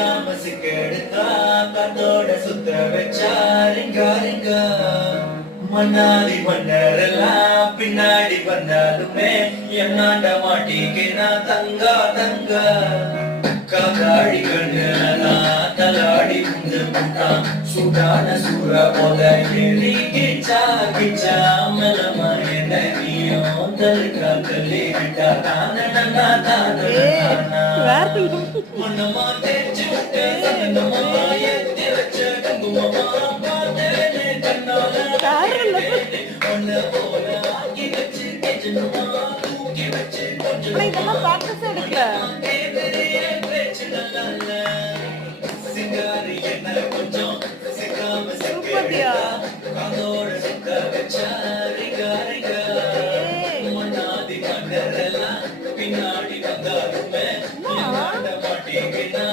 தாமசிக்கெடுத்தா கண்ணோட சுத்த வச்சா ரிங்க மன்னாதி மன்னரெல்லாம் பின்னாடி வந்தாலுமே என்னாண்ட மாட்டிக்கினா தங்க காதாடி கண்ணெல்லாம் தலாடி உண்டு புட்டான் சூடான சூற போத ஏறி கிச்சா மெலமா என்ன நீயும் தலுக்கா தள்ளி விட்டா தான மன்னமா தேய்ச்சி விட்டு சந்தனமா ஏத்தி வச்ச குங்குமமா பார்த்தேனே கண்ணால ஒன்ன போல ஆக்கி வச்சு கெஜனுமா தூக்கி வச்சு கொஞ்சம் இதெல்லாம் ப்ராக்டிஸ் எடுக்கல. பேச்சு நல்லா சிங்காரி என்ன கொஞ்சம் சிக்காம சூப்பர்யா. அதோட சுத்த வச்சா ரிங்க மன்னாதி மன்னரெல்லாம் பின்னாடி வந்தாலுமே மாட்டிக்கினா